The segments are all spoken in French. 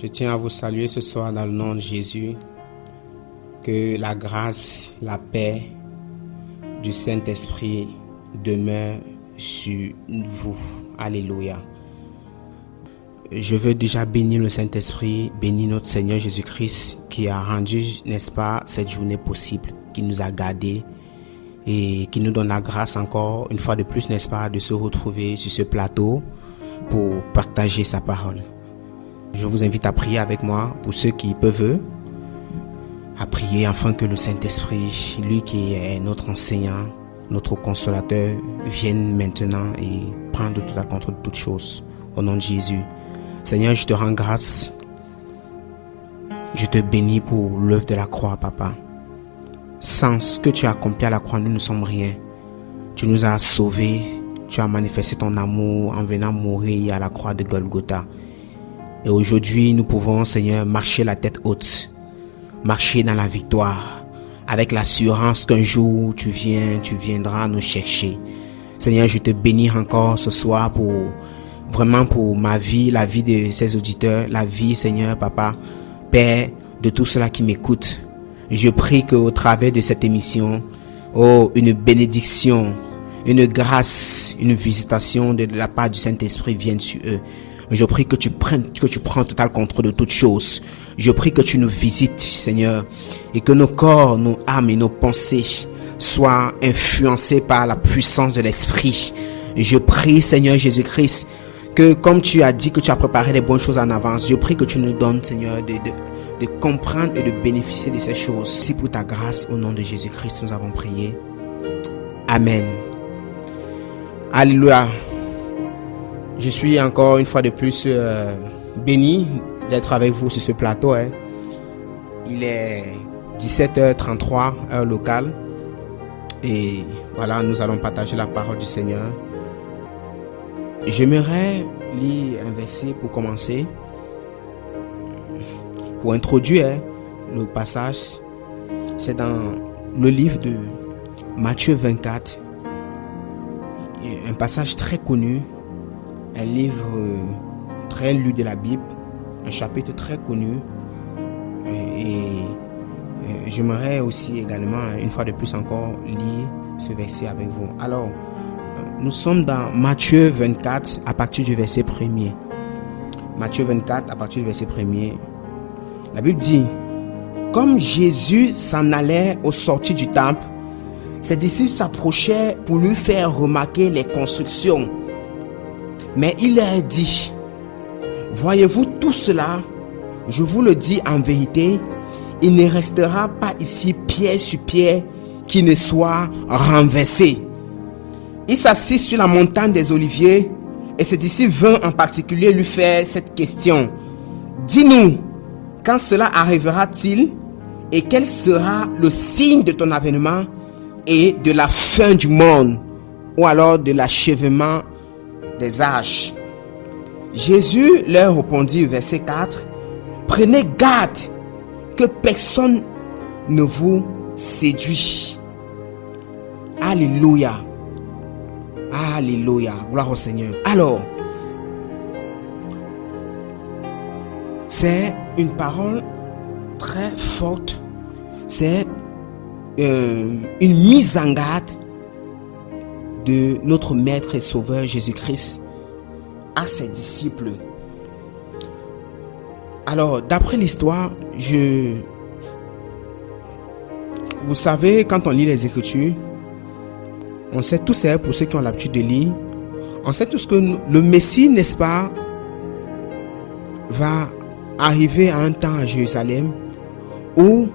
Je tiens à vous saluer ce soir dans le nom de Jésus. Que la grâce, la paix du Saint-Esprit demeure sur vous. Alléluia. Je veux déjà bénir le Saint-Esprit, bénir notre Seigneur Jésus-Christ qui a rendu, n'est-ce pas, cette journée possible, qui nous a gardés et qui nous donne la grâce encore une fois de plus, n'est-ce pas, de se retrouver sur ce plateau pour partager sa parole. Je vous invite à prier avec moi, pour ceux qui peuvent, à prier afin que le Saint-Esprit, lui qui est notre enseignant, notre consolateur, vienne maintenant et prendre tout à contrôle de toutes choses. Au nom de Jésus. Seigneur, je te rends grâce. Je te bénis pour l'œuvre de la croix, Papa. Sans ce que tu as accompli à la croix, nous ne sommes rien. Tu nous as sauvés. Tu as manifesté ton amour en venant mourir à la croix de Golgotha. Et aujourd'hui, nous pouvons, Seigneur, marcher la tête haute. Marcher dans la victoire. Avec l'assurance qu'un jour, tu viendras nous chercher. Seigneur, je te bénis encore ce soir vraiment pour ma vie, la vie de ces auditeurs, la vie, Seigneur, Papa, Père, de tous ceux-là qui m'écoutent. Je prie qu'au travers de cette émission, une bénédiction, une grâce, une visitation de la part du Saint-Esprit vienne sur eux. Je prie que tu prends total contrôle de toutes choses. Je prie que tu nous visites, Seigneur, et que nos corps, nos âmes et nos pensées soient influencés par la puissance de l'Esprit. Je prie, Seigneur Jésus-Christ, que comme tu as dit que tu as préparé les bonnes choses en avance, je prie que tu nous donnes, Seigneur, de comprendre et de bénéficier de ces choses. Si pour ta grâce, au nom de Jésus-Christ, nous avons prié. Amen. Alléluia. Je suis encore une fois de plus béni d'être avec vous sur ce plateau. Il est 17h33, heure locale. Et voilà, nous allons partager la parole du Seigneur. J'aimerais lire un verset pour commencer. Pour introduire le passage, c'est dans le livre de Matthieu 24. Un passage très connu. Un livre très lu de la Bible, un chapitre très connu, et j'aimerais aussi également, une fois de plus encore, lire ce verset avec vous. Alors, nous sommes dans Matthieu 24 à partir du verset 1er. Matthieu 24 à partir du verset 1er. La Bible dit, comme Jésus s'en allait au sortir du temple, ses disciples s'approchaient pour lui faire remarquer les constructions. Mais il leur dit, voyez-vous tout cela? Je vous le dis en vérité, il ne restera pas ici pierre sur pierre qui ne soit renversé. Il s'assit sur la montagne des Oliviers et ses disciples vinrent en particulier lui faire cette question. Dis-nous, quand cela arrivera-t-il et quel sera le signe de ton avènement et de la fin du monde ou alors de l'achèvement des âges? Jésus leur répondit, verset 4, prenez garde que personne ne vous séduit. Alléluia. Alléluia. Gloire au Seigneur. Alors, c'est une parole très forte. C'est une mise en garde de notre Maître et Sauveur Jésus-Christ à ses disciples. Alors, d'après l'histoire, vous savez, quand on lit les Écritures, on sait tous, pour ceux qui ont l'habitude de lire, on sait tous que le Messie, n'est-ce pas, va arriver à un temps à Jérusalem où,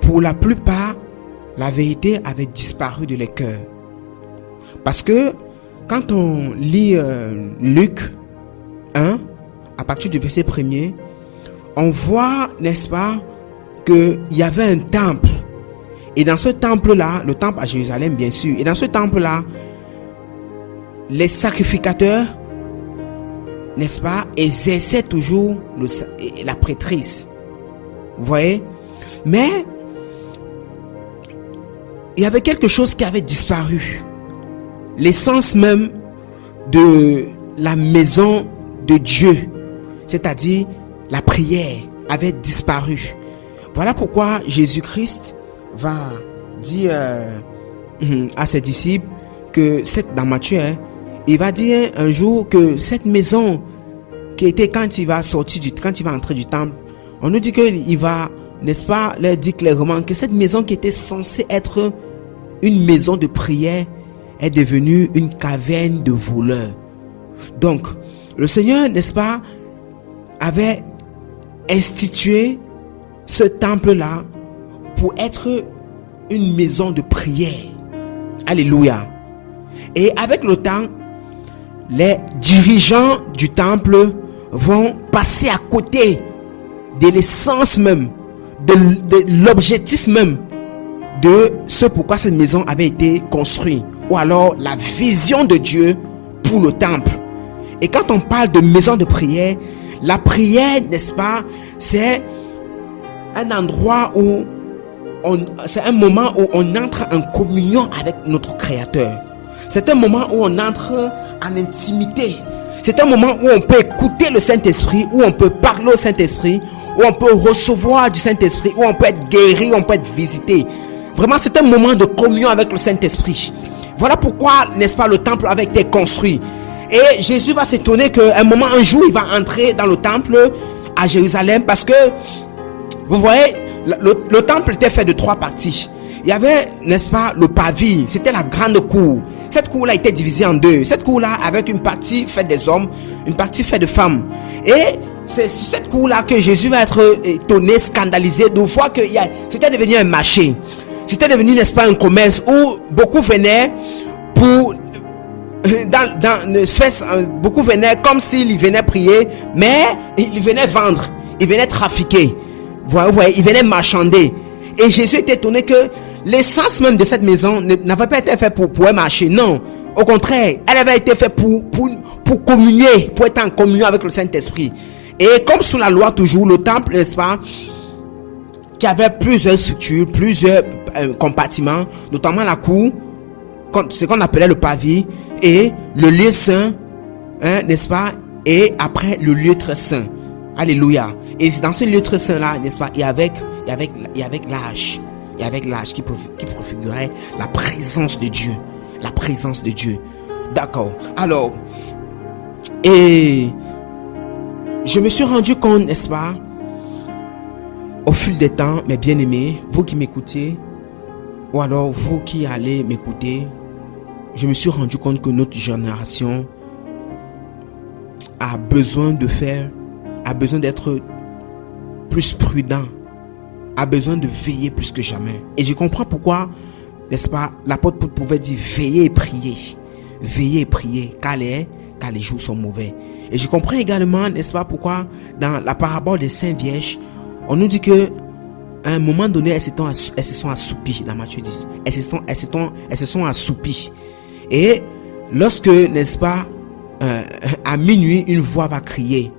pour la plupart, la vérité avait disparu de leur cœur. Parce que quand on lit Luc 1, à partir du verset 1er, on voit, n'est-ce pas, qu'il y avait un temple. Et dans ce temple-là, le temple à Jérusalem, bien sûr, et dans ce temple-là, les sacrificateurs, n'est-ce pas, exerçaient toujours la prêtrise. Vous voyez? Mais il y avait quelque chose qui avait disparu. L'essence même de la maison de Dieu, c'est-à-dire la prière avait disparu. Voilà pourquoi Jésus-Christ va dire à ses disciples que dans Matthieu, il va dire un jour que cette maison qui était quand il va entrer du temple, on nous dit qu'il va, n'est-ce pas, leur dire clairement que cette maison qui était censée être une maison de prière est devenue une caverne de voleurs. Donc, le Seigneur, n'est-ce pas, avait institué ce temple-là pour être une maison de prière. Alléluia. Et avec le temps, les dirigeants du temple vont passer à côté de l'essence même, de l'objectif même de ce pourquoi cette maison avait été construite, ou alors la vision de Dieu pour le temple. Et quand on parle de maison de prière, la prière, n'est-ce pas, c'est un endroit où c'est un moment où on entre en communion avec notre Créateur. C'est un moment où on entre en intimité. C'est un moment où on peut écouter le Saint-Esprit, où on peut parler au Saint-Esprit, où on peut recevoir du Saint-Esprit, où on peut être guéri, où on peut être visité. Vraiment, c'est un moment de communion avec le Saint-Esprit. Voilà pourquoi, n'est-ce pas, le temple avait été construit. Et Jésus va s'étonner un jour, il va entrer dans le temple à Jérusalem, parce que, vous voyez, le temple était fait de 3 parties. Il y avait, n'est-ce pas, le parvis, c'était la grande cour. Cette cour-là était divisée en 2. Cette cour-là avec une partie faite des hommes, une partie faite de femmes. Et c'est sur cette cour-là que Jésus va être étonné, scandalisé de voir que c'était devenu un marché. C'était devenu, n'est-ce pas, un commerce où beaucoup venaient pour... beaucoup venaient comme s'ils venaient prier, mais ils venaient vendre, ils venaient trafiquer. Vous voyez, ils venaient marchander. Et Jésus était étonné que l'essence même de cette maison n'avait pas été faite pour un marché. Non, au contraire, elle avait été faite pour communier, pour être en communion avec le Saint-Esprit. Et comme sous la loi toujours, le temple, n'est-ce pas, qui avait plusieurs structures, plusieurs compartiments, notamment la cour, ce qu'on appelait le parvis, et le lieu saint, n'est-ce pas, et après le lieu très saint. Alléluia. Et c'est dans ce lieu très saint là, n'est-ce pas, et avec l'âge. Et avec l'âge qui préfigurait la présence de Dieu. La présence de Dieu. D'accord. Alors, et je me suis rendu compte, n'est-ce pas, au fil des temps, mes bien-aimés, vous qui m'écoutez, ou alors vous qui allez m'écouter, je me suis rendu compte que notre génération a besoin d'être plus prudent, a besoin de veiller plus que jamais. Et je comprends pourquoi, n'est-ce pas, l'apôtre Paul pouvait dire veillez et priez. Veillez et priez, car les jours sont mauvais. Et je comprends également, n'est-ce pas, pourquoi dans la parabole des 5 vierges, on nous dit que à un moment donné, elles se sont assoupies, dans Matthieu 10. Elles se sont assoupies. Et lorsque, n'est-ce pas, à minuit, une voix va crier.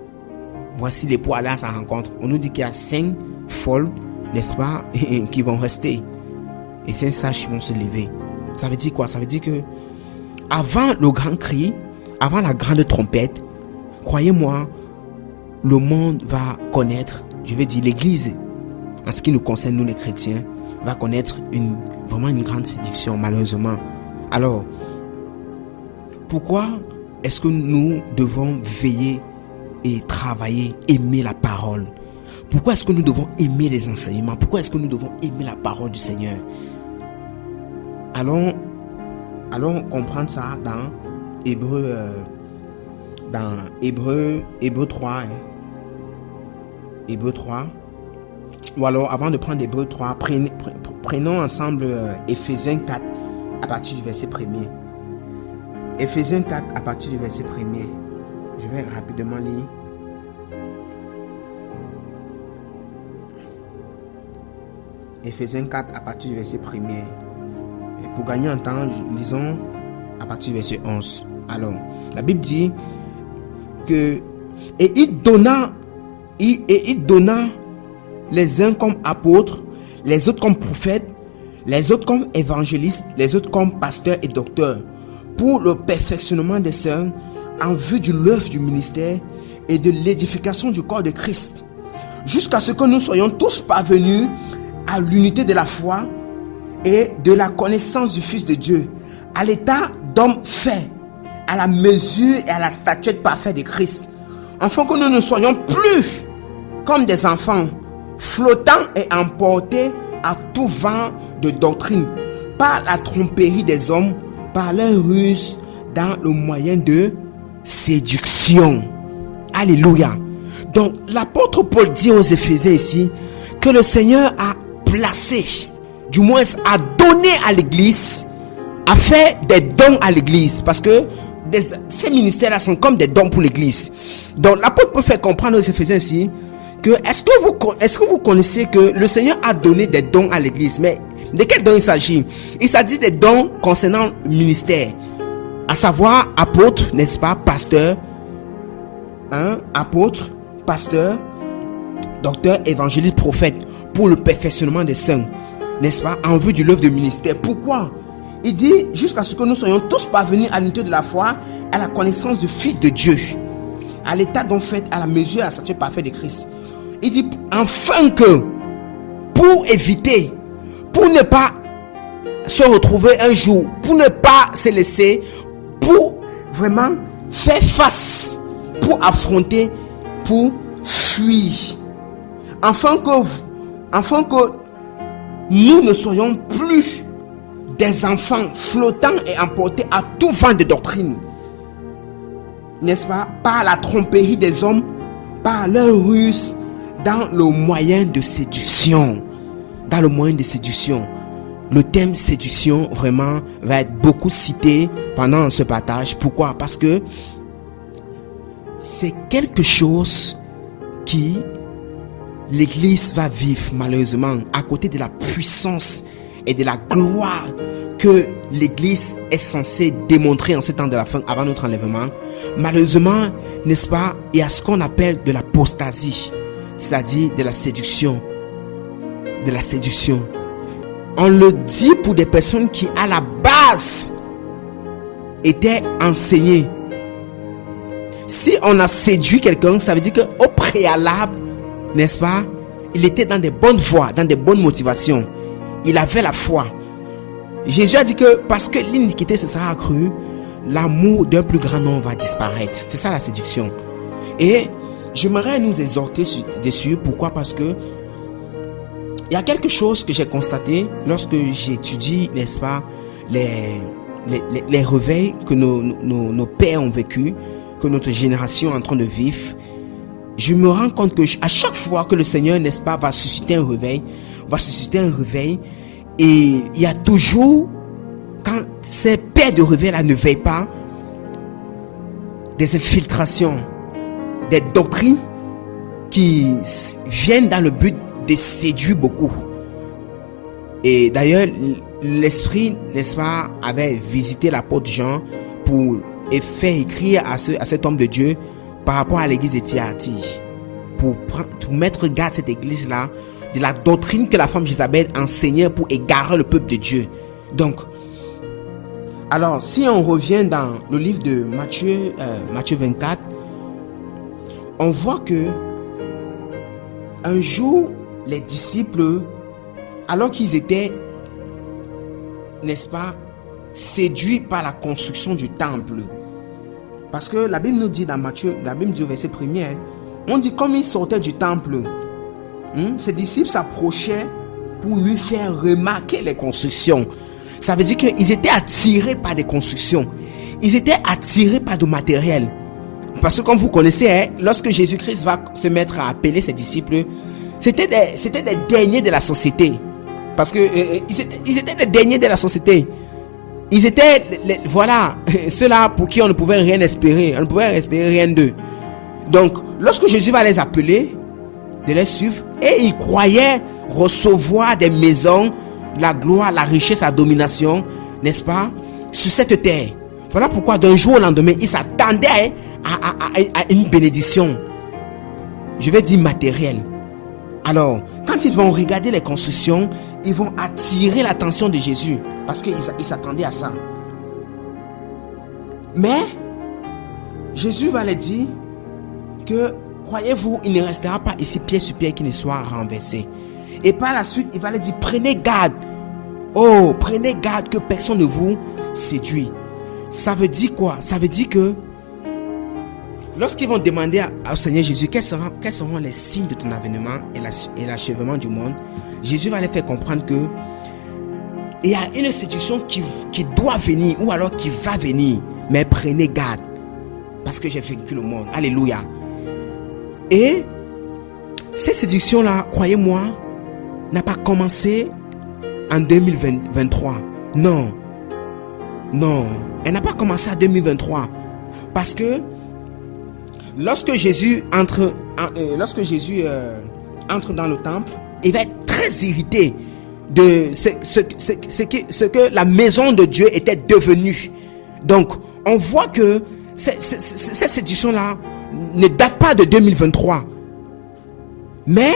Voici l'époux aller à sa rencontre. On nous dit qu'il y a 5 folles, n'est-ce pas, qui vont rester. Et 5 sages qui vont se lever. Ça veut dire quoi? Ça veut dire que avant le grand cri, avant la grande trompette, croyez-moi, le monde va connaître, je vais dire l'église, en ce qui nous concerne, nous les chrétiens, va connaître vraiment une grande séduction, malheureusement. Alors, pourquoi est-ce que nous devons veiller et travailler, aimer la parole? Pourquoi est-ce que nous devons aimer les enseignements? Pourquoi est-ce que nous devons aimer la parole du Seigneur? Allons comprendre ça dans Hébreu 3. Hébreu 3. Ou alors, avant de prendre Hébreu 3, prenons ensemble Éphésiens 4 à partir du verset 1er. Éphésiens 4 à partir du verset 1er. Je vais rapidement lire. Éphésiens 4 à partir du verset 1er. Et pour gagner en temps, lisons à partir du verset 11. Alors, la Bible dit que et il donna les uns comme apôtres, les autres comme prophètes, les autres comme évangélistes, les autres comme pasteurs et docteurs, pour le perfectionnement des saints, en vue de l'œuvre du ministère et de l'édification du corps de Christ, jusqu'à ce que nous soyons tous parvenus à l'unité de la foi et de la connaissance du Fils de Dieu, à l'état d'homme fait, à la mesure et à la stature parfaite de Christ, afin que nous ne soyons plus comme des enfants, flottant et emportés à tout vent de doctrine, par la tromperie des hommes, par leur ruse, dans le moyen de séduction. Alléluia. Donc l'apôtre Paul dit aux Éphésiens ici que le Seigneur a placé, du moins a donné à l'église, a fait des dons à l'église, parce que ces ministères-là sont comme des dons pour l'église. Donc l'apôtre peut faire comprendre aux Éphésiens ici que est-ce que vous connaissez que le Seigneur a donné des dons à l'église? Mais de quels dons il s'agit? Il s'agit des dons concernant le ministère, à savoir apôtre, n'est-ce pas, pasteur, apôtre, pasteur, docteur, évangéliste, prophète, pour le perfectionnement des saints, n'est-ce pas, en vue de l'œuvre de ministère. Pourquoi? Il dit jusqu'à ce que nous soyons tous parvenus à l'unité de la foi, à la connaissance du Fils de Dieu, à l'état d'homme fait, à la mesure et à la stature parfaite de Christ. Il dit enfin que, pour éviter, pour ne pas se retrouver un jour, pour ne pas se laisser, pour vraiment faire face, pour affronter, pour fuir, afin que nous ne soyons plus des enfants flottants et emportés à tout vent de doctrine, n'est-ce pas, par la tromperie des hommes, par leur ruse, dans le moyen de séduction. Dans le moyen de séduction. Le thème séduction vraiment va être beaucoup cité pendant ce partage. Pourquoi? Parce que c'est quelque chose qui l'église va vivre malheureusement à côté de la puissance et de la gloire que l'église est censée démontrer en ce temps de la fin avant notre enlèvement. Malheureusement, n'est-ce pas, il y a ce qu'on appelle de l'apostasie, c'est-à-dire de la séduction. De la séduction. On le dit pour des personnes qui à la base étaient enseignées. Si on a séduit quelqu'un, ça veut dire qu'au préalable, n'est-ce pas, il était dans des bonnes voies, dans des bonnes motivations. Il avait la foi. Jésus a dit que parce que l'iniquité se sera accrue, l'amour d'un plus grand nombre va disparaître. C'est ça la séduction. Et j'aimerais nous exhorter dessus. Pourquoi? Parce que il y a quelque chose que j'ai constaté lorsque j'étudie, n'est-ce pas, les réveils que nos pères ont vécu, que notre génération est en train de vivre. Je me rends compte que à chaque fois que le Seigneur, n'est-ce pas, va susciter un réveil, et il y a toujours, quand ces pères de réveil-là ne veillent pas, des infiltrations, des doctrines qui viennent dans le but de séduire beaucoup. Et d'ailleurs, l'Esprit, n'est-ce pas, avait visité l'apôtre Jean pour faire écrire à cet homme de Dieu par rapport à l'église de Thyatire, pour mettre garde à cette église-là de la doctrine que la femme Jézabel enseignait pour égarer le peuple de Dieu. Donc, alors, si on revient dans le livre de Matthieu 24, on voit que un jour, les disciples, alors qu'ils étaient, n'est-ce pas, séduits par la construction du temple, parce que la Bible nous dit dans Matthieu, la Bible dit au verset 1er, on dit comme ils sortaient du temple, ses disciples s'approchaient pour lui faire remarquer les constructions. Ça veut dire qu'ils étaient attirés par des constructions. Ils étaient attirés par du matériel. Parce que comme vous connaissez, lorsque Jésus-Christ va se mettre à appeler ses disciples, c'était des derniers de la société. Parce que ils étaient des derniers de la société. Ils étaient, voilà, ceux-là pour qui on ne pouvait rien espérer. On ne pouvait espérer rien d'eux. Donc, lorsque Jésus va les appeler, de les suivre, et ils croyaient recevoir des maisons, la gloire, la richesse, la domination, n'est-ce pas, sur cette terre. Voilà pourquoi d'un jour au lendemain, ils s'attendaient à une bénédiction, je vais dire matérielle. Alors, quand ils vont regarder les constructions, ils vont attirer l'attention de Jésus, parce qu'ils s'attendaient à ça. Mais Jésus va leur dire que, croyez-vous, il ne restera pas ici pied sur pied qui ne soit renversé. Et par la suite, il va leur dire, prenez garde. Oh, prenez garde que personne ne vous séduit. Ça veut dire quoi? Ça veut dire que lorsqu'ils vont demander au Seigneur Jésus quels seront les signes de ton avènement et l'achèvement du monde, Jésus va les faire comprendre que il y a une séduction qui doit venir ou alors qui va venir. Mais prenez garde parce que j'ai vaincu le monde. Alléluia. Et cette séduction-là, croyez-moi, n'a pas commencé en 2023. Non, elle n'a pas commencé en 2023. Parce que lorsque Jésus entre dans le temple, il va être très irrité de ce que la maison de Dieu était devenue. Donc, on voit que cette séduction-là ne date pas de 2023. Mais,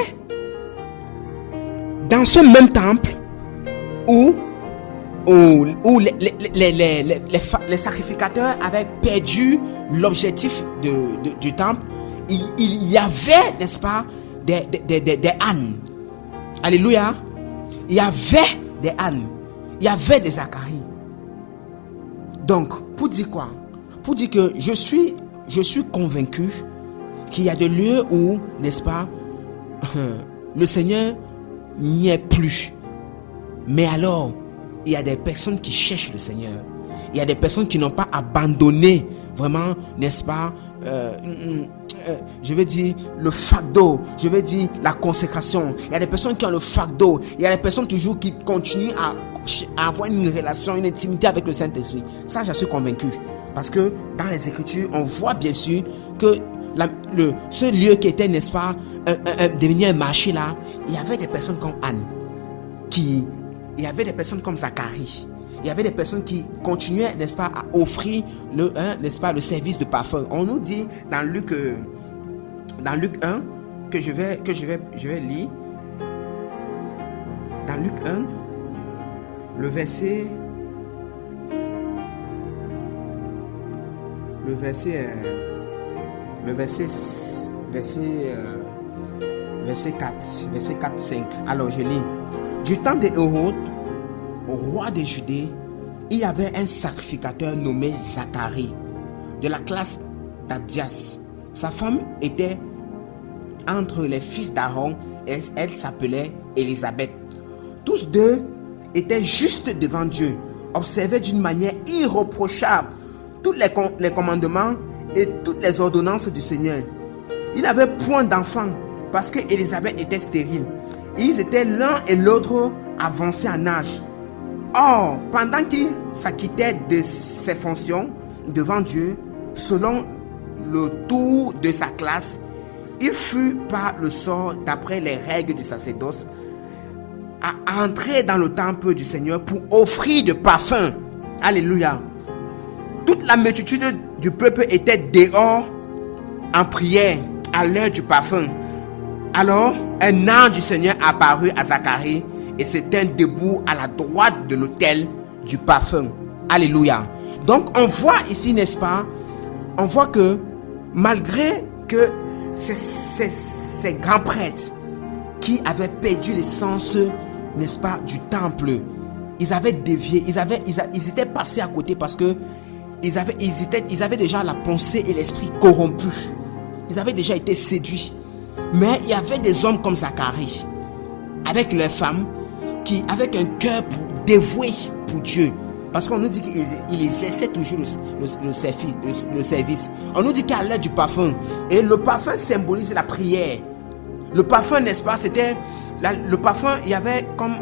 dans ce même temple, où les sacrificateurs avaient perdu l'objectif du temple, il y avait, n'est-ce pas, des ânes. Alléluia. Il y avait des ânes. Il y avait des Zacharie. Donc, pour dire quoi? Pour dire que je suis convaincu qu'il y a des lieux où, n'est-ce pas, le Seigneur n'y est plus. Mais alors, il y a des personnes qui cherchent le Seigneur. Il y a des personnes qui n'ont pas abandonné vraiment, n'est-ce pas, je vais dire le fardeau, je vais dire la consécration. Il y a des personnes qui ont le fardeau. Il y a des personnes toujours qui continuent à avoir une relation, une intimité avec le Saint-Esprit. Ça, je suis convaincu. Parce que dans les Écritures, on voit bien sûr que ce lieu qui était, n'est-ce pas, devenu un marché là, il y avait des personnes comme Anne, il y avait des personnes comme Zacharie. Il y avait des personnes qui continuaient, n'est-ce pas, à offrir n'est-ce pas, le service de parfum. On nous dit dans Luc 1 que je vais lire. Dans Luc 1, le verset 4-5. Alors je lis. Du temps de Hérode, roi de Judée, il y avait un sacrificateur nommé Zacharie, de la classe d'Abdias. Sa femme était entre les fils d'Aaron et elle s'appelait Élisabeth. Tous deux étaient justes devant Dieu, observaient d'une manière irréprochable tous les commandements et toutes les ordonnances du Seigneur. Ils n'avaient point d'enfants parce que Élisabeth était stérile. Ils étaient l'un et l'autre avancés en âge. Or, pendant qu'il s'acquittait de ses fonctions devant Dieu, selon le tour de sa classe, il fut par le sort, d'après les règles du sacerdoce, à entrer dans le temple du Seigneur pour offrir de parfums. Alléluia. Toute la multitude du peuple était dehors en prière à l'heure du parfum. Alors, un ange du Seigneur apparut à Zacharie et se tint debout à la droite de l'autel du parfum. Alléluia. Donc, on voit ici, n'est-ce pas, on voit que malgré que ces grands prêtres qui avaient perdu l'essence, n'est-ce pas, du temple, ils avaient dévié, ils étaient passés à côté parce que ils avaient déjà la pensée et l'esprit corrompus. Ils avaient déjà été séduits. Mais il y avait des hommes comme Zacharie, avec leurs femmes, qui, avec un cœur dévoué pour Dieu. Parce qu'on nous dit qu'ils exerçaient toujours le service. On nous dit qu'à l'aide du parfum. Et le parfum symbolise la prière. Le parfum, n'est-ce pas, c'était... le parfum, il y avait comme...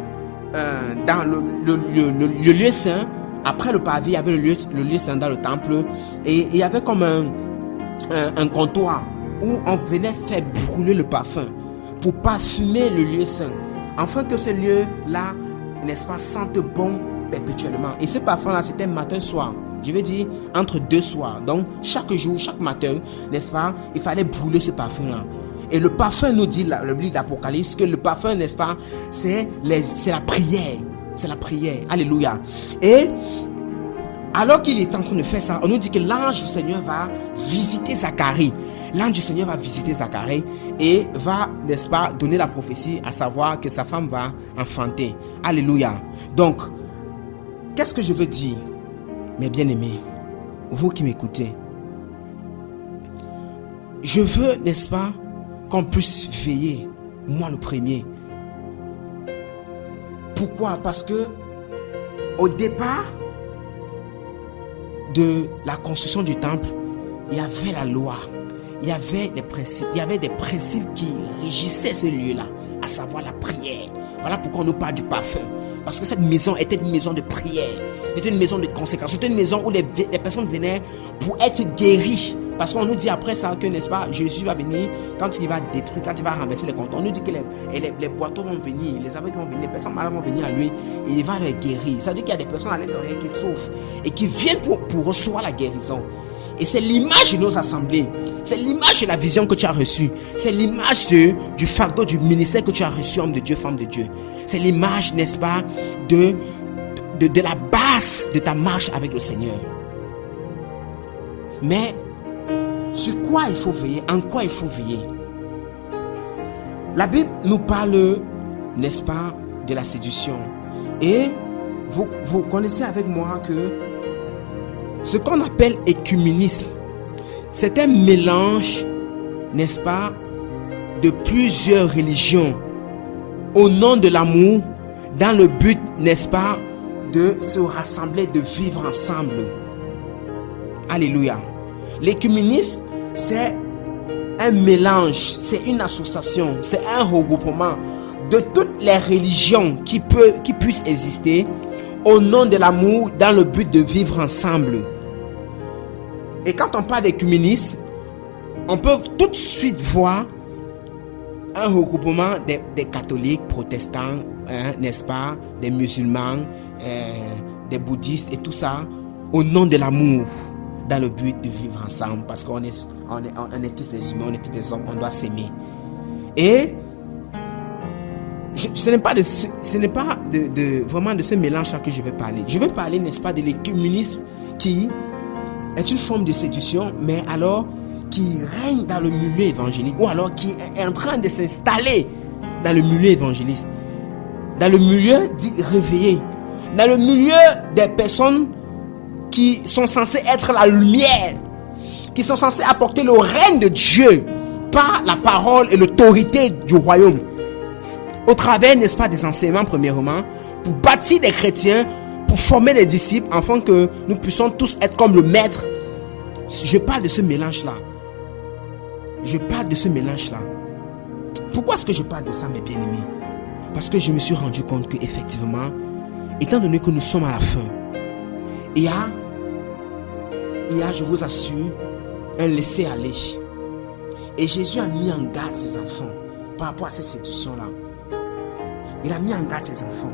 dans le lieu saint, après le pavé, il y avait le lieu saint dans le temple. Et il y avait comme un comptoir où on venait faire brûler le parfum pour parfumer le lieu saint, afin que ce lieu-là, n'est-ce pas, sente bon perpétuellement. Et ce parfum-là, c'était matin-soir. Je veux dire, entre deux soirs. Donc, chaque jour, chaque matin, n'est-ce pas, il fallait brûler ce parfum-là. Et le parfum, nous dit le livre d'Apocalypse, que le parfum, n'est-ce pas, c'est la prière. C'est la prière. Alléluia. Et alors qu'il est en train de faire ça, on nous dit que l'ange du Seigneur va visiter Zacharie. l'ange du Seigneur va visiter Zacharie et va, n'est-ce pas, donner la prophétie, à savoir que sa femme va enfanter. Alléluia. Donc, qu'est-ce que je veux dire, mes bien-aimés, vous qui m'écoutez? Je veux, n'est-ce pas, qu'on puisse veiller, moi le premier. Pourquoi? Parce que au départ de la construction du temple, il y avait la loi, il y avait des principes qui régissaient ce lieu-là, à savoir la prière. Voilà pourquoi on nous parle du parfum. Parce que cette maison était une maison de prière, c'était une maison de consécration, c'était une maison où les personnes venaient pour être guéries. Parce qu'on nous dit après ça que, n'est-ce pas, Jésus va venir, quand il va détruire, quand il va renverser les comptes, on nous dit que les boiteux vont venir, les aveugles vont venir, les personnes malades vont venir à lui et il va les guérir. Ça veut dire qu'il y a des personnes à l'intérieur qui souffrent et qui viennent pour recevoir la guérison. Et c'est l'image de nos assemblées, c'est l'image de la vision que tu as reçue, c'est l'image du fardeau, du ministère que tu as reçu, homme de Dieu, femme de Dieu. C'est l'image, n'est-ce pas, de la base de ta marche avec le Seigneur. Mais sur quoi il faut veiller? En quoi il faut veiller? La Bible nous parle, n'est-ce pas, de la séduction. Et vous connaissez avec moi que ce qu'on appelle écuménisme, c'est un mélange, n'est-ce pas, de plusieurs religions au nom de l'amour, dans le but, n'est-ce pas, de se rassembler, de vivre ensemble. Alléluia. L'écuménisme, c'est un mélange, c'est une association, c'est un regroupement de toutes les religions qui puissent exister au nom de l'amour, dans le but de vivre ensemble. Et quand on parle d'écuménisme, on peut tout de suite voir un regroupement des catholiques, protestants, n'est-ce pas, des musulmans, des bouddhistes et tout ça, au nom de l'amour, dans le but de vivre ensemble, parce qu'on est tous des humains, on est tous des hommes, on doit s'aimer. Et ce n'est pas vraiment de ce mélange-là que je vais parler. Je vais parler, n'est-ce pas, de l'écuménisme qui est une forme de séduction, mais alors qui règne dans le milieu évangélique, ou alors qui est en train de s'installer dans le milieu évangélique, dans le milieu dit réveillé, dans le milieu des personnes qui sont censées être la lumière, qui sont censées apporter le règne de Dieu par la parole et l'autorité du royaume, au travers, n'est-ce pas, des enseignements premièrement, pour bâtir des chrétiens, pour former les disciples, afin que nous puissions tous être comme le maître. Je parle de ce mélange-là. Je parle de ce mélange-là. Pourquoi est-ce que je parle de ça, mes bien-aimés? Parce que je me suis rendu compte que, effectivement, étant donné que nous sommes à la fin, il y a, je vous assure, un laisser-aller. Et Jésus a mis en garde ses enfants par rapport à cette séduction-là. Il a mis en garde ses enfants.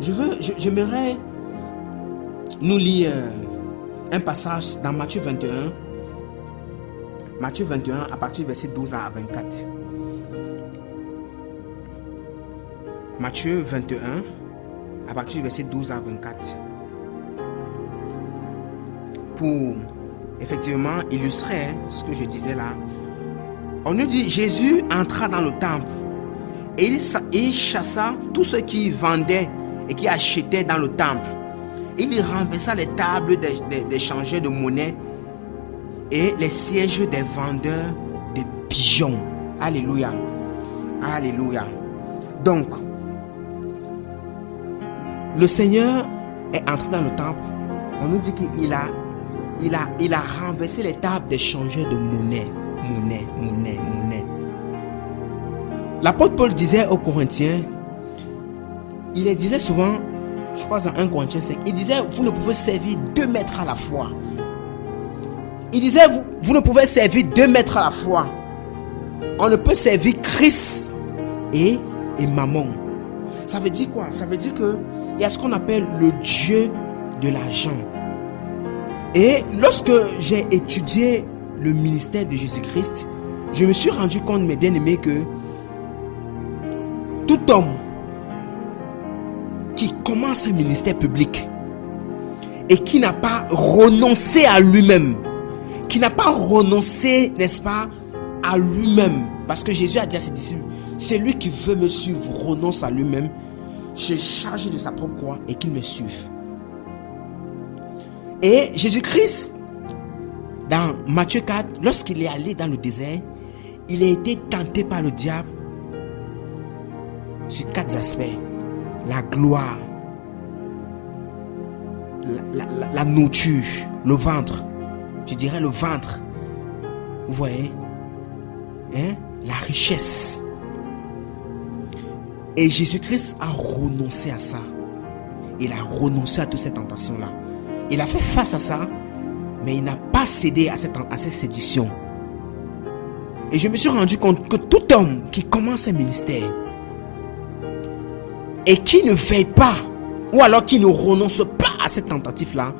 J'aimerais nous lire un passage dans Matthieu 21. Matthieu 21 à partir du verset 12 à 24. Matthieu 21 à partir du verset 12 à 24. Pour effectivement illustrer ce que je disais là. On nous dit, Jésus entra dans le temple et il chassa tous ceux qui vendaient et qui achetaient dans le temple. Il renversa les tables des changeurs de monnaie et les sièges des vendeurs de pigeons. Alléluia. Alléluia. Donc, le Seigneur est entré dans le temple. On nous dit qu'il a renversé les tables des changeurs de monnaie. Monnaie. L'apôtre Paul disait aux Corinthiens, il les disait souvent, je crois dans 1 Corinthiens 5, il disait, vous ne pouvez servir 2 maîtres à la fois. Il disait, vous ne pouvez servir 2 maîtres à la fois. On ne peut servir Christ et Mammon. Ça veut dire quoi? Ça veut dire qu'il y a ce qu'on appelle le Dieu de l'argent. Et lorsque j'ai étudié le ministère de Jésus-Christ, je me suis rendu compte, mes bien-aimés, que tout homme qui commence un ministère public et qui n'a pas renoncé à lui-même, qui n'a pas renoncé, n'est-ce pas, à lui-même. Parce que Jésus a dit à ses disciples, c'est lui qui veut me suivre, renonce à lui-même, se charge de sa propre croix et qu'il me suive. Et Jésus-Christ, dans Matthieu 4, lorsqu'il est allé dans le désert, il a été tenté par le diable sur 4 aspects. La gloire, la nourriture, le ventre. Je dirais le ventre. Vous voyez, la richesse. Et Jésus-Christ a renoncé à ça. Il a renoncé à toutes ces tentations-là. Il a fait face à ça, mais il n'a pas cédé à cette séduction. Et je me suis rendu compte que tout homme qui commence un ministère et qui ne veille pas, ou alors qui ne renonce pas à cette tentative-là,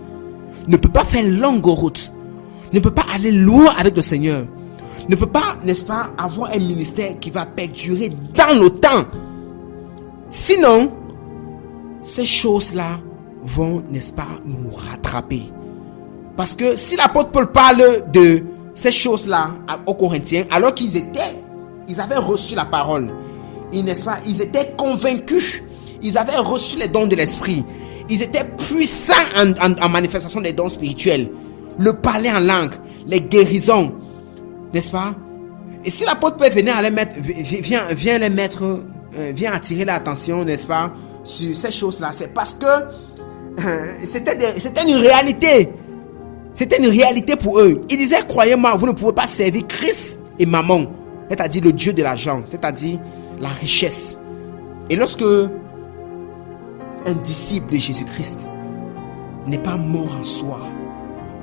ne peut pas faire longue route, ne peut pas aller loin avec le Seigneur, ne peut pas, n'est-ce pas, avoir un ministère qui va perdurer dans le temps. Sinon, ces choses-là vont, n'est-ce pas, nous rattraper. Parce que si l'apôtre Paul parle de ces choses-là aux Corinthiens, alors qu'ils avaient reçu la parole, n'est-ce pas, ils étaient convaincus, ils avaient reçu les dons de l'esprit, ils étaient puissants en manifestation des dons spirituels, le parler en langue, les guérisons, n'est-ce pas? Et si l'apôtre Paul vient attirer l'attention, n'est-ce pas, sur ces choses-là, c'est parce que c'était une réalité. C'était une réalité pour eux. Ils disaient, croyez-moi, vous ne pouvez pas servir Christ et Mammon, c'est-à-dire le Dieu de l'argent, c'est-à-dire la richesse. Et lorsque un disciple de Jésus-Christ n'est pas mort en soi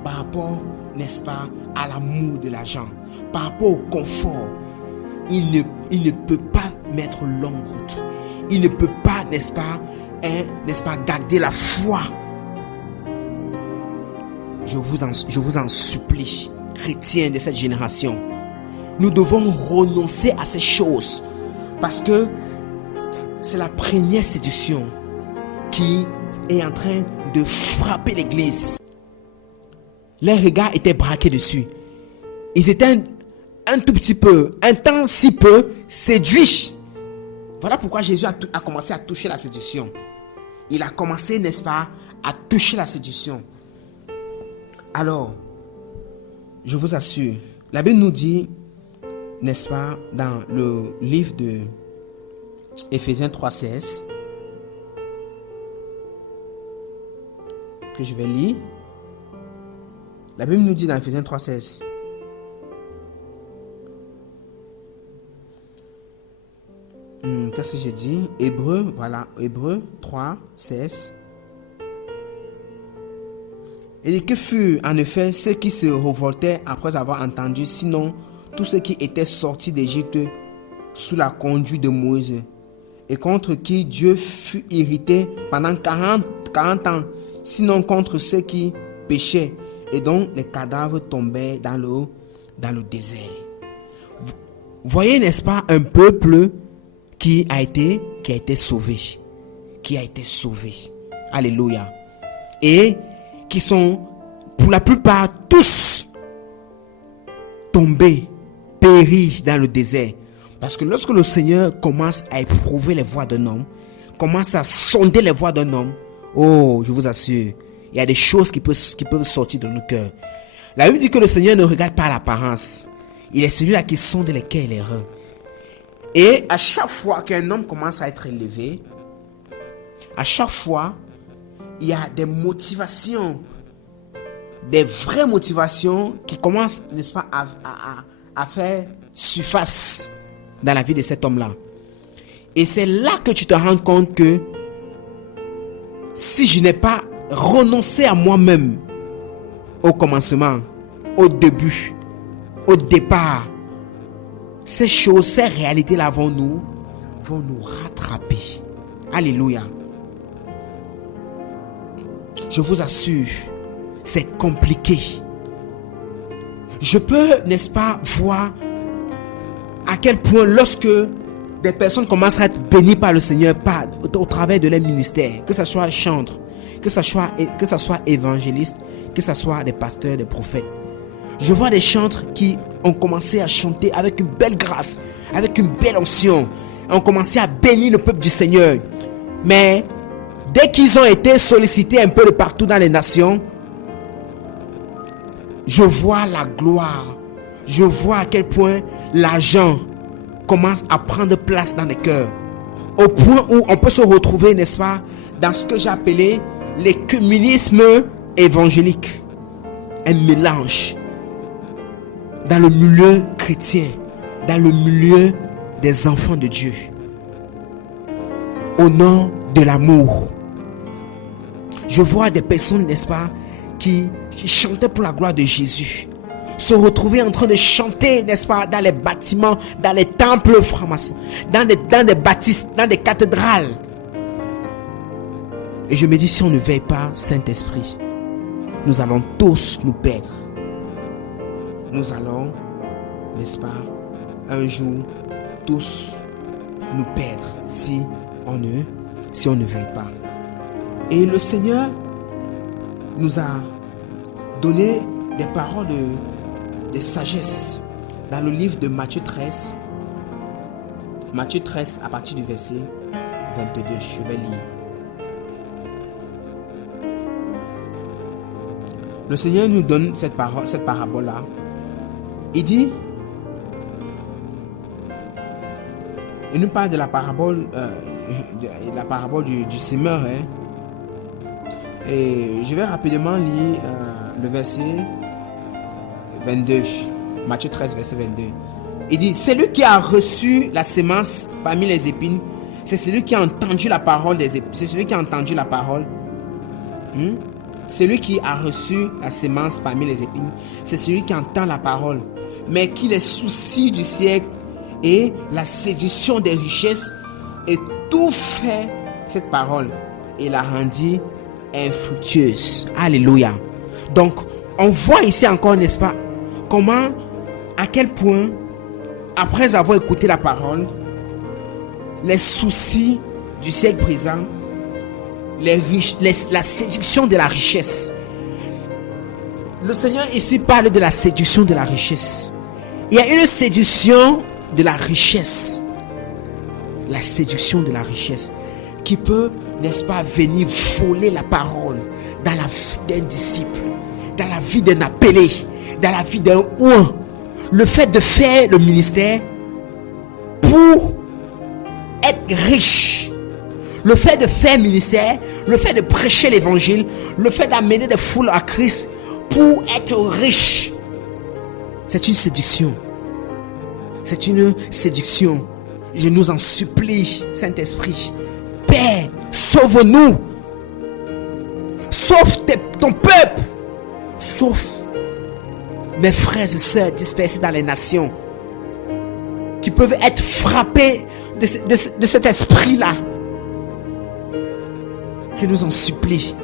par rapport, n'est-ce pas, à l'amour de l'argent, par rapport au confort, il ne peut pas mettre longue route. Il ne peut pas, n'est-ce pas, garder la foi. Je vous en supplie, chrétiens de cette génération, nous devons renoncer à ces choses parce que c'est la première séduction qui est en train de frapper l'église. Les regards étaient braqués dessus. Ils étaient un tout petit peu, un temps si peu séduits. Voilà pourquoi Jésus a commencé à toucher la séduction. Il a commencé, n'est-ce pas, à toucher la séduction. Alors, je vous assure, la Bible nous dit, n'est-ce pas, dans le livre de Éphésiens 3,16, que je vais lire. La Bible nous dit dans Éphésiens 3,16, qu'est-ce que j'ai dit? Hébreux 3,16. Et que furent en effet ceux qui se révoltaient après avoir entendu, sinon tous ceux qui étaient sortis d'Égypte sous la conduite de Moïse, et contre qui Dieu fut irrité pendant 40 ans, sinon contre ceux qui péchaient, et dont les cadavres tombaient dans le désert. Voyez, n'est-ce pas, un peuple qui a été sauvé. Qui a été sauvé. Alléluia. Et qui sont, pour la plupart, tous tombés, péris dans le désert. Parce que lorsque le Seigneur commence à éprouver les voies d'un homme, commence à sonder les voies d'un homme, oh, je vous assure, il y a des choses qui peuvent sortir de nos cœurs. La Bible dit que le Seigneur ne regarde pas l'apparence. Il est celui-là qui sonde les cœurs et les reins. Et à chaque fois qu'un homme commence à être élevé, à chaque fois, il y a des motivations, des vraies motivations qui commencent, n'est-ce pas, à faire surface dans la vie de cet homme-là. Et c'est là que tu te rends compte que si je n'ai pas renoncé à moi-même au commencement, au début, au départ, ces choses, ces réalités-là vont nous rattraper. Alléluia. Je vous assure, c'est compliqué. Je peux, n'est-ce pas, voir à quel point lorsque des personnes commencent à être bénies par le Seigneur au travers de leur ministère, que ce soit chantre, que ce soit évangéliste, que ce soit des pasteurs, des prophètes, Je vois des chantres qui ont commencé à chanter avec une belle grâce, avec une belle onction, ont commencé à bénir le peuple du Seigneur. Mais dès qu'ils ont été sollicités un peu de partout dans les nations, je vois la gloire. Je vois à quel point l'argent commence à prendre place dans les cœurs. Au point où on peut se retrouver, n'est-ce pas, dans ce que j'ai appelé l'écuménisme évangélique. Un mélange dans le milieu chrétien, dans le milieu des enfants de Dieu. Au nom de l'amour. Je vois des personnes, n'est-ce pas, qui chantaient pour la gloire de Jésus, se retrouver en train de chanter, n'est-ce pas, dans les bâtiments, dans les temples francs-maçons, dans des bâtisses, dans des cathédrales. Et je me dis, si on ne veille pas, Saint-Esprit, nous allons tous nous perdre. Nous allons, n'est-ce pas, un jour, tous nous perdre si on ne veille pas. Et le Seigneur nous a donné des paroles de sagesse dans le livre de Matthieu 13. Matthieu 13 à partir du verset 22. Je vais lire. Le Seigneur nous donne cette parabole-là. Il dit, il nous parle de la parabole, du semeur. Et je vais rapidement lire le verset 22. Matthieu 13, verset 22. Il dit, celui qui a reçu la semence parmi les épines, c'est celui qui a entendu la parole des épines. C'est celui qui a entendu la parole. Celui qui a reçu la semence parmi les épines, c'est celui qui entend la parole, mais qui les soucis du siècle et la séduction des richesses et tout fait cette parole et la rendit infructueuse. Alléluia. Donc, on voit ici encore, n'est-ce pas, comment, à quel point, après avoir écouté la parole, les soucis du siècle présent, la séduction de la richesse. Le Seigneur ici parle de la séduction de la richesse. Il y a une séduction de la richesse. La séduction de la richesse qui peut, n'est-ce pas, venir voler la parole dans la vie d'un disciple, dans la vie d'un appelé, dans la vie d'un oint. Le fait de faire le ministère pour être riche. Le fait de faire ministère, le fait de prêcher l'évangile, le fait d'amener des foules à Christ pour être riche, c'est une séduction. C'est une séduction. Je nous en supplie, Saint-Esprit. Père, sauve-nous. Sauve ton peuple. Sauve mes frères et sœurs dispersés dans les nations qui peuvent être frappés de cet esprit-là. Je nous en supplie.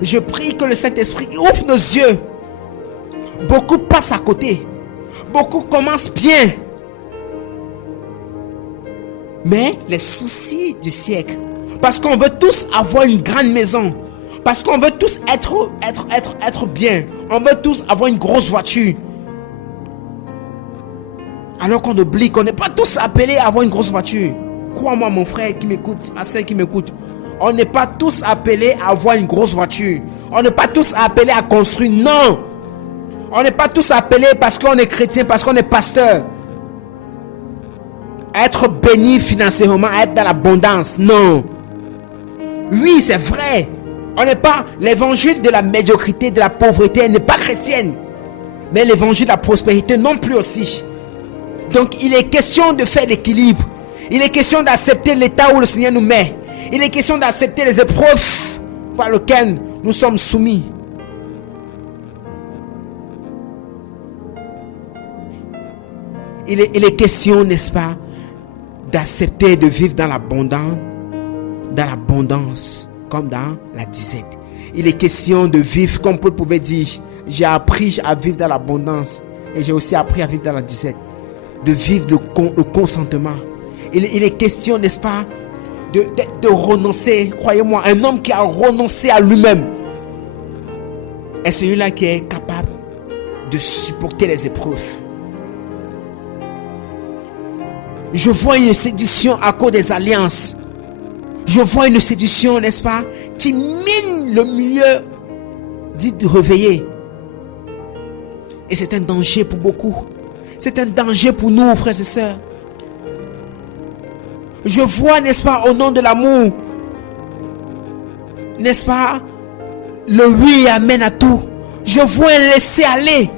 Je prie que le Saint-Esprit ouvre nos yeux. Beaucoup passent à côté. Beaucoup commencent bien. Mais les soucis du siècle. Parce qu'on veut tous avoir une grande maison. Parce qu'on veut tous être bien. On veut tous avoir une grosse voiture. Alors qu'on oublie qu'on n'est pas tous appelés à avoir une grosse voiture. Crois-moi, mon frère qui m'écoute, ma soeur qui m'écoute. On n'est pas tous appelés à avoir une grosse voiture. On n'est pas tous appelés à construire. Non. On n'est pas tous appelés parce qu'on est chrétien, parce qu'on est pasteur. À être béni financièrement, à être dans l'abondance. Non. Oui, c'est vrai. On n'est pas l'évangile de la médiocrité, de la pauvreté. Elle n'est pas chrétienne. Mais l'évangile de la prospérité non plus aussi. Donc, il est question de faire l'équilibre. Il est question d'accepter l'état où le Seigneur nous met. Il est question d'accepter les épreuves par lesquelles nous sommes soumis. Il est question, n'est-ce pas, d'accepter de vivre dans l'abondance, comme dans la disette. Il est question de vivre, comme Paul pouvait dire, j'ai appris à vivre dans l'abondance et j'ai aussi appris à vivre dans la disette. De vivre le consentement. Il est question, n'est-ce pas, de renoncer. Croyez-moi, un homme qui a renoncé à lui-même est celui-là qui est capable de supporter les épreuves. Je vois une séduction à cause des alliances. Je vois une séduction, n'est-ce pas, qui mine le milieu dit réveillé. Et c'est un danger pour beaucoup. C'est un danger pour nous, frères et sœurs. Je vois, n'est-ce pas, au nom de l'amour, n'est-ce pas, le oui amène à tout. Je vois un laisser aller.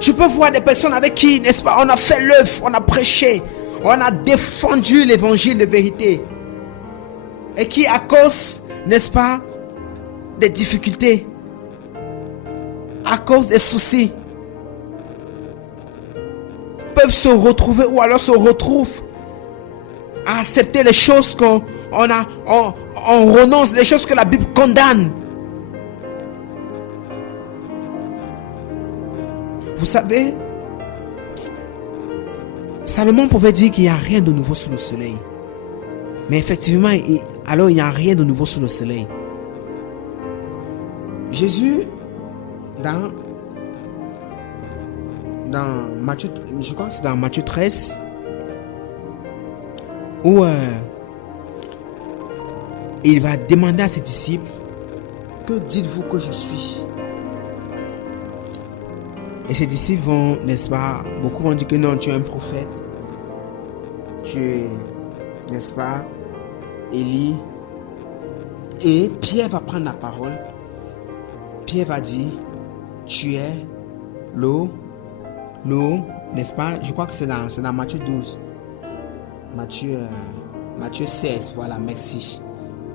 Je peux voir des personnes avec qui, n'est-ce pas, on a fait l'œuvre, on a prêché, on a défendu l'évangile de vérité. Et qui, à cause, n'est-ce pas, des difficultés, à cause des soucis, peuvent se retrouver ou alors se retrouvent à accepter les choses on renonce, les choses que la Bible condamne. Vous savez, Salomon pouvait dire qu'il n'y a rien de nouveau sous le soleil. Mais effectivement, alors il n'y a rien de nouveau sous le soleil. Jésus, dans Matthieu, je crois que c'est dans Matthieu 13, où il va demander à ses disciples, que dites-vous que je suis? Et ses disciples vont, n'est-ce pas, beaucoup vont dire que non, tu es un prophète, tu es, n'est-ce pas, Élie. Et Pierre va prendre la parole. Pierre va dire, tu es l'eau, n'est-ce pas? Je crois que c'est dans Matthieu 12. Matthieu 16, voilà, merci.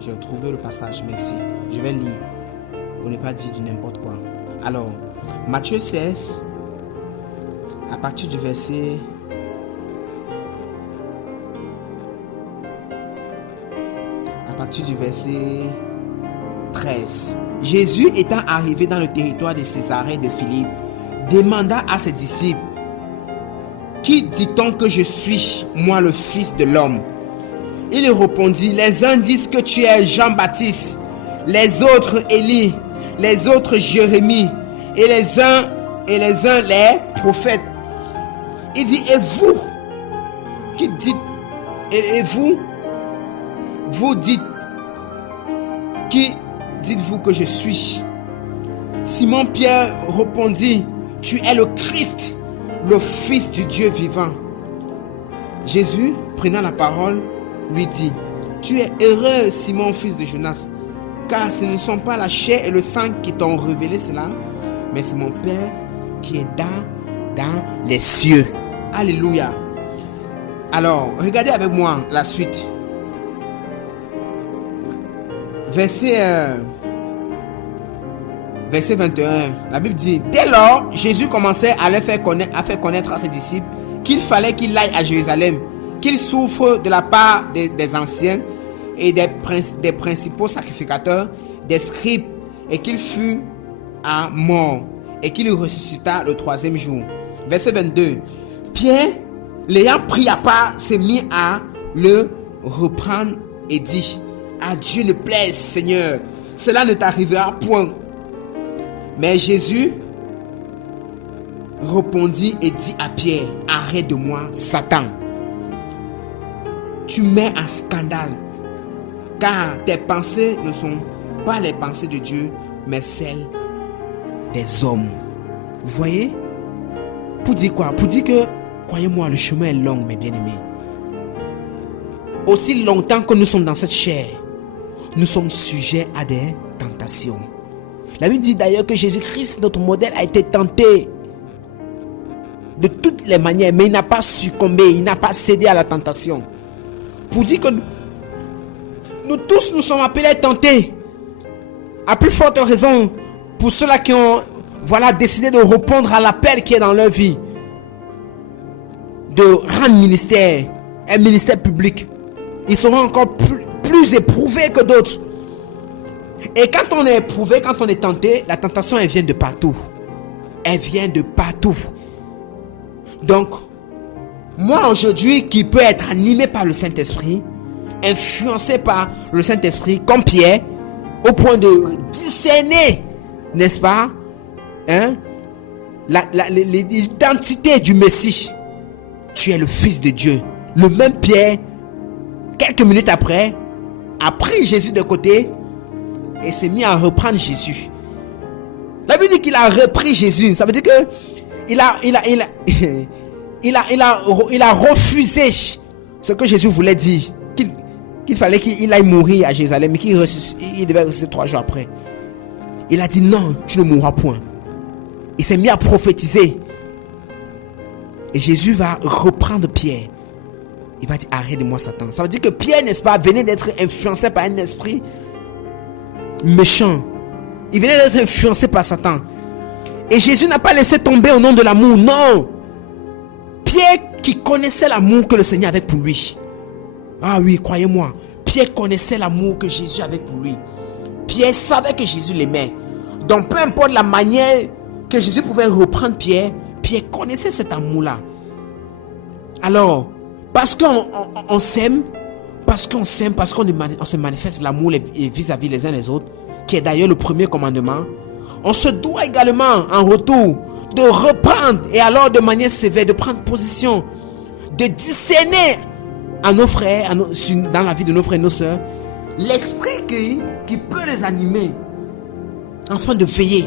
J'ai trouvé le passage, merci. Je vais lire, pour ne pas dire du n'importe quoi. Alors, Matthieu 16, à partir du verset 13. Jésus étant arrivé dans le territoire de Césarée de Philippe, demanda à ses disciples, qui dit-on que je suis, moi le Fils de l'homme? Il répondit, les uns disent que tu es Jean-Baptiste, les autres Élie, les autres Jérémie, et les uns les prophètes. Il dit, et vous qui dites, et vous dites, qui dites-vous que je suis? Simon Pierre répondit, tu es le Christ, le Fils du Dieu vivant. Jésus, prenant la parole, lui dit, tu es heureux, Simon, fils de Jonas, car ce ne sont pas la chair et le sang qui t'ont révélé cela, mais c'est mon Père qui est dans les cieux. Alléluia. Alors, regardez avec moi la suite. Verset 21, la Bible dit, dès lors, Jésus commençait à faire connaître à ses disciples qu'il fallait qu'il aille à Jérusalem, qu'il souffre de la part des anciens et des principaux sacrificateurs, des scribes, et qu'il fut à mort, et qu'il ressuscita le 3e jour. Verset 22, Pierre, l'ayant pris à part, s'est mis à le reprendre et dit, à Dieu ne plaise, Seigneur, cela ne t'arrivera point. Mais Jésus répondit et dit à Pierre, arrête de moi, Satan. Tu mets en scandale, car tes pensées ne sont pas les pensées de Dieu, mais celles des hommes. Vous voyez? Pour dire quoi? Pour dire que, croyez-moi, le chemin est long, mes bien-aimés. Aussi longtemps que nous sommes dans cette chair, nous sommes sujets à des tentations. La Bible dit d'ailleurs que Jésus-Christ, notre modèle, a été tenté de toutes les manières, mais il n'a pas succombé, il n'a pas cédé à la tentation. Pour dire que nous tous, nous sommes appelés à être tentés. À plus forte raison pour ceux-là qui ont décidé de répondre à l'appel qui est dans leur vie, de rendre ministère, un ministère public. Ils seront encore plus éprouvés que d'autres. Et quand on est éprouvé, quand on est tenté, la tentation, elle vient de partout. Elle vient de partout. Donc, moi aujourd'hui, qui peut être animé par le Saint-Esprit, influencé par le Saint-Esprit, comme Pierre, au point de discerner, n'est-ce pas, l'identité du Messie. Tu es le Fils de Dieu. Le même Pierre, quelques minutes après, a pris Jésus de côté et s'est mis à reprendre Jésus. La Bible dit qu'il a repris Jésus. Ça veut dire que il a refusé ce que Jésus voulait dire, qu'il fallait qu'il aille mourir à Jérusalem, mais qu'il devait ressusciter 3 jours après. Il a dit non, tu ne mourras point. Il s'est mis à prophétiser. Et Jésus va reprendre Pierre. Il va dire arrête de moi Satan. Ça veut dire que Pierre, n'est-ce pas, venait d'être influencé par un esprit méchant. Il venait d'être influencé par Satan. Et Jésus n'a pas laissé tomber au nom de l'amour. Non. Pierre qui connaissait l'amour que le Seigneur avait pour lui. Ah oui, croyez-moi. Pierre connaissait l'amour que Jésus avait pour lui. Pierre savait que Jésus l'aimait. Donc peu importe la manière que Jésus pouvait reprendre Pierre, Pierre connaissait cet amour-là. Alors, parce qu'on s'aime, parce qu'on se manifeste l'amour vis-à-vis les uns les autres, qui est d'ailleurs le premier commandement, on se doit également en retour de reprendre, et alors de manière sévère, de prendre position, de discerner à nos frères, dans la vie de nos frères et nos sœurs, l'esprit qui peut les animer, afin de veiller.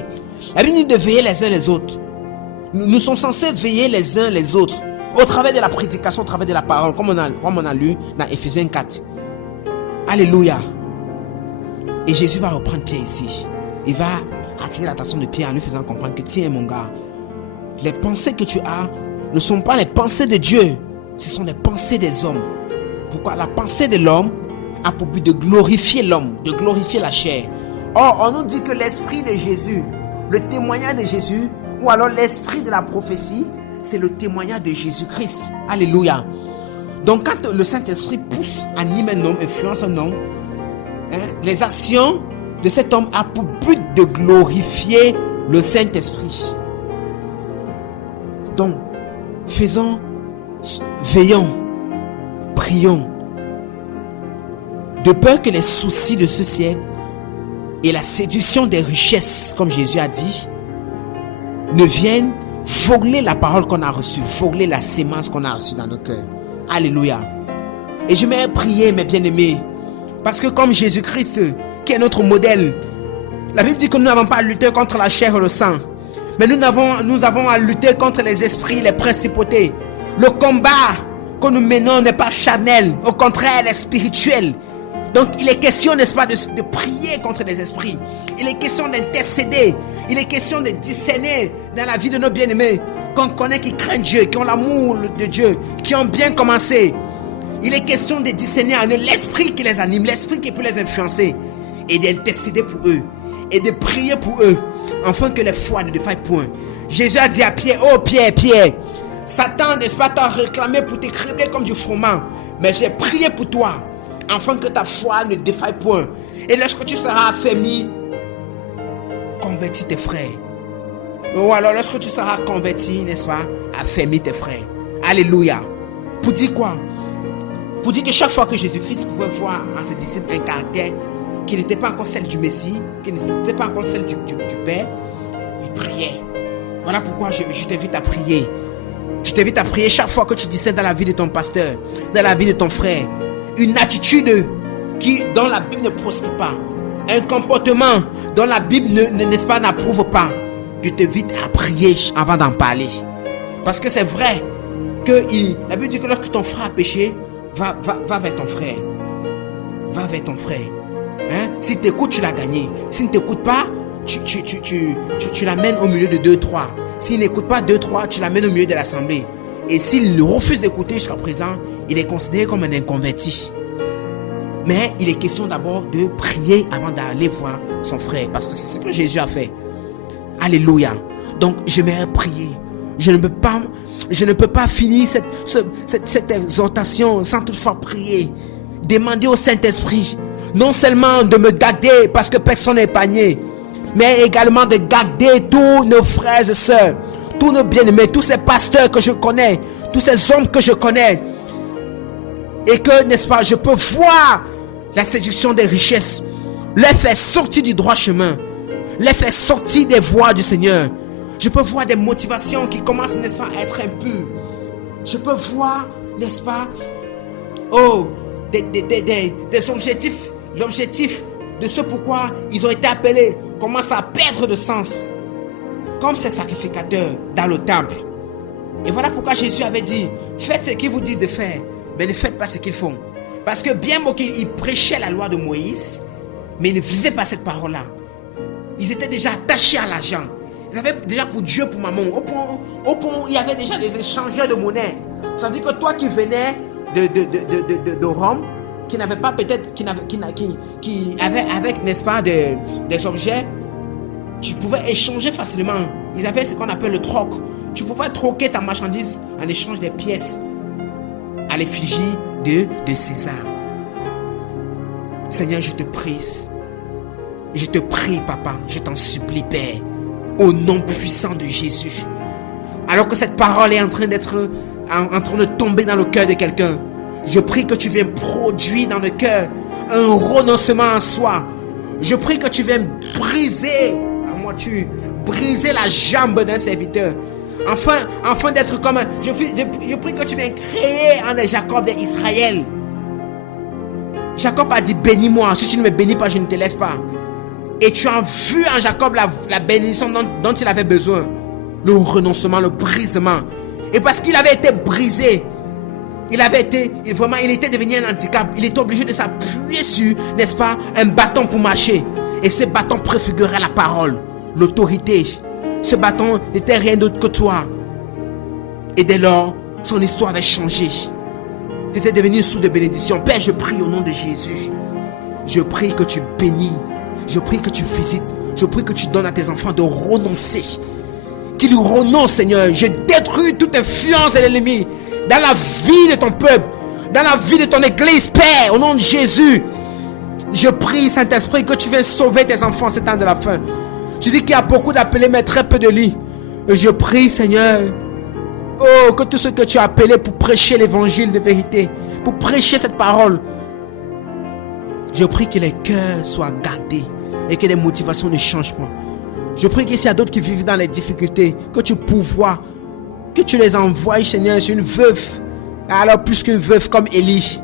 La Bible dit de veiller les uns les autres. Nous sommes censés veiller les uns les autres, au travers de la prédication, au travers de la parole, comme on a lu dans Ephésiens 4. Alléluia. Et Jésus va reprendre Pierre ici. Il va attirer l'attention de Pierre en lui faisant comprendre que tiens mon gars, les pensées que tu as ne sont pas les pensées de Dieu, ce sont les pensées des hommes. Pourquoi? La pensée de l'homme a pour but de glorifier l'homme, de glorifier la chair. Or, on nous dit que l'esprit de Jésus, le témoignage de Jésus, ou alors l'esprit de la prophétie, c'est le témoignage de Jésus-Christ. Alléluia. Donc quand le Saint-Esprit pousse, anime un homme, influence un homme, les actions de cet homme a pour but de glorifier le Saint-Esprit. Donc, veillons, prions, de peur que les soucis de ce siècle et la séduction des richesses, comme Jésus a dit, ne viennent voler la parole qu'on a reçue, voler la sémence qu'on a reçue dans nos cœurs. Alléluia. Et je vais prier, mes bien-aimés, parce que comme Jésus-Christ, qui est notre modèle, la Bible dit que nous n'avons pas à lutter contre la chair et le sang, mais nous avons à lutter contre les esprits, les principautés. Le combat que nous menons n'est pas charnel, au contraire, il est spirituel. Donc il est question, n'est-ce pas, de prier contre les esprits. Il est question d'intercéder. Il est question de discerner dans la vie de nos bien-aimés, qu'on connaît, qui craignent Dieu, qui ont l'amour de Dieu, qui ont bien commencé. Il est question de discerner en eux l'esprit qui les anime, l'esprit qui peut les influencer, et d'intercéder pour eux, et de prier pour eux, afin que les foi ne défaillent point. Jésus a dit à Pierre, oh Pierre, Satan, n'est-ce pas, t'a réclamé pour te cribler comme du froment, mais j'ai prié pour toi, afin que ta foi ne défaille point. Et lorsque tu seras affermi, convertis tes frères. Ou alors lorsque tu seras converti, n'est-ce pas, affermis tes frères. Alléluia. Pour dire quoi? Pour dire que chaque fois que Jésus-Christ pouvait voir en ses disciples un caractère qui n'était pas encore celle du Messie, qui n'était pas encore celle du Père, il priait. Voilà pourquoi je t'invite à prier. Je t'invite à prier chaque fois que tu discernes dans la vie de ton pasteur, dans la vie de ton frère, une attitude dont la Bible ne proscrit pas, un comportement dont la Bible n'est-ce pas, n'approuve pas. Je t'invite à prier avant d'en parler. Parce que c'est vrai que la Bible dit que lorsque ton frère a péché, va vers ton frère. Va vers ton frère. S'il t'écoute, tu l'as gagné. S'il ne t'écoute pas, tu l'amènes au milieu de 2-3. S'il n'écoute pas 2-3, tu l'amènes au milieu de l'assemblée. Et s'il refuse d'écouter jusqu'à présent, il est considéré comme un inconverti. Mais il est question d'abord de prier avant d'aller voir son frère. Parce que c'est ce que Jésus a fait. Alléluia. Donc j'aimerais prier. Je ne peux pas finir cette exhortation sans toutefois prier. Demander au Saint-Esprit non seulement de me garder parce que personne n'est épargné, mais également de garder tous nos frères et sœurs, tous nos bien-aimés, tous ces pasteurs que je connais, tous ces hommes que je connais, et que, n'est-ce pas, je peux voir la séduction des richesses, les faire sortir du droit chemin, les faire sortir des voies du Seigneur. Je peux voir des motivations qui commencent, n'est-ce pas, à être impures. Je peux voir, n'est-ce pas, des objectifs. L'objectif de ce pourquoi ils ont été appelés commence à perdre de sens. Comme ces sacrificateurs dans le temple. Et voilà pourquoi Jésus avait dit, faites ce qu'ils vous disent de faire, mais ne faites pas ce qu'ils font. Parce que bien beau qu'ils prêchaient la loi de Moïse, mais ils ne vivaient pas cette parole-là. Ils étaient déjà attachés à l'argent. Ils avaient déjà pour Dieu, pour maman. Au point, il y avait déjà des échangeurs de monnaie. Ça veut dire que toi qui venais de Rome, qui n'avait pas peut-être, qui avait avec, n'est-ce pas, des objets, tu pouvais échanger facilement. Ils avaient ce qu'on appelle le troc. Tu pouvais troquer ta marchandise en échange des pièces à l'effigie de César. Seigneur, je te prie. Je te prie, Papa. Je t'en supplie, Père. Au nom puissant de Jésus. Alors que cette parole est en train de tomber dans le cœur de quelqu'un, je prie que tu viennes produire dans le cœur un renoncement en soi. Je prie que tu viennes briser la jambe d'un serviteur. Enfin d'être comme un... Je prie que tu viennes créer en Jacob d'Israël. Jacob a dit, bénis-moi. Si tu ne me bénis pas, je ne te laisse pas. Et tu as vu en Jacob la bénédiction dont il avait besoin. Le renoncement, le brisement. Et parce qu'il avait été brisé, il était devenu un handicap. Il était obligé de s'appuyer sur, n'est-ce pas, un bâton pour marcher. Et ce bâton préfigurait la parole, l'autorité. Ce bâton n'était rien d'autre que toi. Et dès lors, son histoire avait changé. Il était devenu sous de bénédiction. Père, je prie au nom de Jésus. Je prie que tu bénis. Je prie que tu visites. Je prie que tu donnes à tes enfants de renoncer. Qu'ils renoncent, Seigneur. Je détruis toute influence de l'ennemi dans la vie de ton peuple, dans la vie de ton église, Père, au nom de Jésus. Je prie, Saint-Esprit, que tu viennes sauver tes enfants ce temps de la fin. Tu dis qu'il y a beaucoup d'appelés, mais très peu de lits. Je prie, Seigneur, que tous ceux que tu as appelés pour prêcher l'évangile de vérité, pour prêcher cette parole, je prie que les cœurs soient gardés et que les motivations ne changent pas. Je prie qu'il y a d'autres qui vivent dans les difficultés, que tu pourvoies, que tu les envoies, Seigneur, sur une veuve. Alors plus qu'une veuve comme Élie,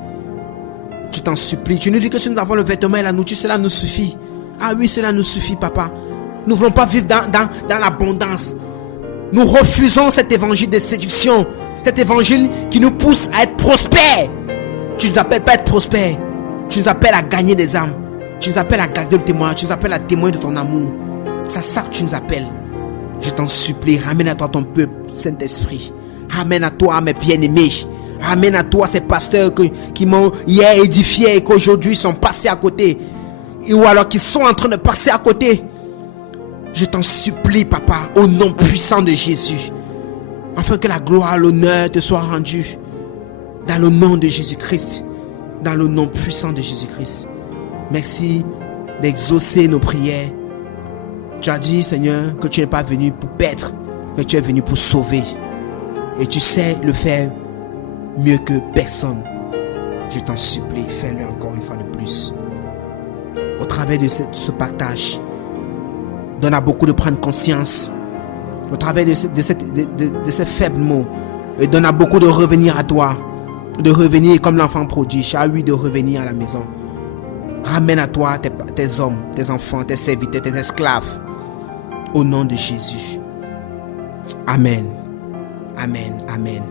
je t'en supplie. Tu nous dis que si nous avons le vêtement et la nourriture, cela nous suffit. Ah oui, cela nous suffit, Papa. Nous ne voulons pas vivre dans l'abondance. Nous refusons cet évangile de séduction, cet évangile qui nous pousse à être prospères. Tu ne nous appelles pas à être prospères. Tu nous appelles à gagner des âmes. Tu nous appelles à garder le témoin. Tu nous appelles à témoigner de ton amour. C'est ça que tu nous appelles. Je t'en supplie, ramène à toi ton peuple, Saint-Esprit. Ramène à toi mes bien-aimés. Ramène à toi ces pasteurs qui m'ont hier édifié et qu'aujourd'hui sont passés à côté. Ou alors qui sont en train de passer à côté. Je t'en supplie, Papa, au nom puissant de Jésus. Afin que la gloire, l'honneur te soit rendue. Dans le nom de Jésus-Christ. Dans le nom puissant de Jésus-Christ. Merci d'exaucer nos prières. Tu as dit, Seigneur, que tu n'es pas venu pour perdre, mais tu es venu pour sauver. Et tu sais le faire mieux que personne. Je t'en supplie, fais-le encore une fois de plus. Au travers de ce partage, donne à beaucoup de prendre conscience. Au travers de ces faibles mots, et donne à beaucoup de revenir à toi. De revenir comme l'enfant prodige. Ah oui, de revenir à la maison. Ramène à toi tes hommes, tes enfants, tes serviteurs, tes esclaves. Au nom de Jésus. Amen. Amen. Amen.